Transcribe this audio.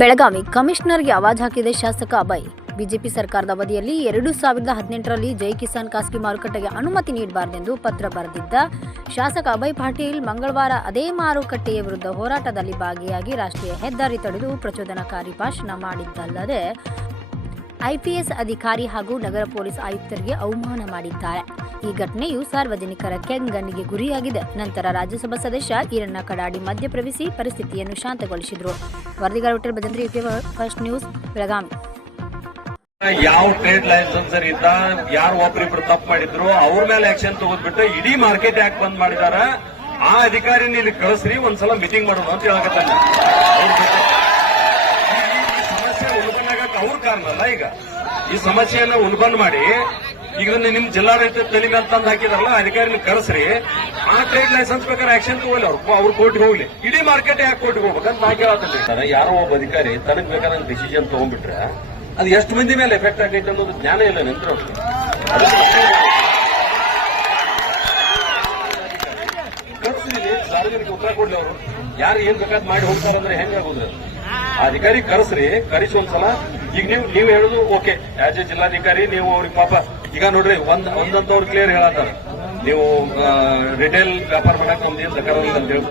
ಬೆಳಗಾವಿ ಕಮಿಷನರ್ಗೆ ಆವಾಜ್ ಹಾಕಿದೆ ಶಾಸಕ ಅಭಯ್. ಬಿಜೆಪಿ ಸರ್ಕಾರದ ಅವಧಿಯಲ್ಲಿ ಎರಡು ಸಾವಿರದ ಹದಿನೆಂಟರಲ್ಲಿ ಜೈ ಕಿಸಾನ್ ಖಾಸಗಿ ಮಾರುಕಟ್ಟೆಗೆ ಅನುಮತಿ ನೀಡಬಾರದೆಂದು ಪತ್ರ ಬರೆದಿದ್ದ ಶಾಸಕ ಅಭಯ್ ಪಾಟೀಲ್ ಮಂಗಳವಾರ ಅದೇ ಮಾರುಕಟ್ಟೆಯ ವಿರುದ್ಧ ಹೋರಾಟದಲ್ಲಿ ಭಾಗಿಯಾಗಿ ರಾಷ್ಟ್ರೀಯ ಹೆದ್ದಾರಿ ತಡೆದು ಪ್ರಚೋದನಕಾರಿ ಭಾಷಣ ಮಾಡಿದ್ದಲ್ಲದೆ, ಐಪಿಎಸ್ ಅಧಿಕಾರಿ ಹಾಗೂ ನಗರ ಪೊಲೀಸ್ ಆಯುಕ್ತರಿಗೆ ಅವಮಾನ ಮಾಡಿದ್ದಾರೆ. ಈ ಘಟನೆಯು ಸಾರ್ವಜನಿಕರ ಕೆಂಗಣ್ಣಿಗೆ ಗುರಿಯಾಗಿದೆ. ನಂತರ ರಾಜ್ಯಸಭಾ ಸದಸ್ಯ ಈರಣ್ಣ ಕಡಾಡಿ ಮಧ್ಯಪ್ರವೇಶಿ ಪರಿಸ್ಥಿತಿಯನ್ನು ಶಾಂತಗೊಳಿಸಿದರು. ವರದಿಗಾರ ಹೋಟೆಲ್ ಭಜಂತ್ರಿ ಫಸ್ಟ್ ನ್ಯೂಸ್, ಬೆಳಗಾವಿ. ಯಾವ ಟ್ರೇಡ್ ಲೈಸೆನ್ಸರ್ ಇದ್ದ ಯಾರು ಒಬ್ಬರಿಬ್ರು ತಪ್ಪು ಮಾಡಿದ್ರು, ಅವ್ರ ಮೇಲೆ ಆಕ್ಷನ್ ತಗೋದ್ಬಿಟ್ಟು ಇಡೀ ಮಾರ್ಕೆಟ್ ಯಾಕೆ ಬಂದ್ ಮಾಡಿದಾರ? ಆ ಅಧಿಕಾರಿನ ಇಲ್ಲಿ ಕಳಿಸ್ರಿ, ಒಂದ್ಸಲ ಮೀಟಿಂಗ್ ಮಾಡೋಣ ಅಂತ ಹೇಳಕತ್ತಾನ ಅವ್ರ್ ಜೊತೆ. ಈ ಸಮಸ್ಯೆ ಉಲ್ಬಣಾಗಕ್ಕೆ ಅವ್ರ ಕಾರಣ ಅಲ್ಲ ಈಗ. ಈ ಸಮಸ್ಯೆಯನ್ನ ಉಲ್ಬಣ್ ಮಾಡಿ, ಈಗ ನಿಮ್ ರೈತ ತಲೆ ಮೇಲೆ ತಂದು ಹಾಕಿದಾರಲ್ಲ, ಅಧಿಕಾರಿನ ಕರೆಸ್ರಿ. ಆ ಟ್ರೇಡ್ ಲೈಸೆನ್ಸ್ ಬೇಕಾದ್ರೆ ಆಕ್ಷನ್ ತಗೋಲಿ ಅವ್ರು. ಅವ್ರ ಕೋರ್ಟ್ಗೆ ಹೋಗ್ಲಿ. ಇಡೀ ಮಾರ್ಕೆಟ್ ಯಾಕೆ ಕೋರ್ಟ್ಗೆ ಹೋಗ್ಬೇಕಂತ ನಾ ಕೇಳತ್ತೀನಿ ಯಾರೋ ಒಬ್ಬ ಅಧಿಕಾರಿ ತನಗ್ ಬೇಕಾದ್ರೆ ಡಿಸಿಷನ್ ತಗೊಂಡ್ಬಿಟ್ರೆ, ಅದು ಎಷ್ಟು ಮಂದಿ ಮೇಲೆ ಎಫೆಕ್ಟ್ ಆಗೈತೆ ಅನ್ನೋದು ಜ್ಞಾನ ಇಲ್ಲ ನಿಂತ್ರ ಸಾರ್ವಜನಿಕ ಉತ್ತರ ಕೊಡ್ಲಿ ಅವರು. ಯಾರು ಏನ್ ಬೇಕಾದ್ ಮಾಡಿ ಹೋಗ್ತಾರಂದ್ರೆ ಹೆಂಗಾಗೋದು ಆ ಅಧಿಕಾರಿ ಕರೆಸ್ರಿ, ಕರೆಸಿ ಒಂದ್ಸಲ. ಈಗ ನೀವು ನೀವು ಹೇಳುದು ಓಕೆ ಆಸ್ ಎ ಜಿಲ್ಲಾಧಿಕಾರಿ, ನೀವು ಅವ್ರಿಗೆ ಪಾಪ, ಈಗ ನೋಡ್ರಿ, ಒಂದ್, ಒಂದಂತವ್ರು ಕ್ಲಿಯರ್ ಹೇಳತ್ತಾರ. ನೀವು ರಿಟೇಲ್ ವ್ಯಾಪಾರ ಮಾಡಕ್ ತಗೊಳಲ್ಲ ಅಂತ ಹೇಳಿ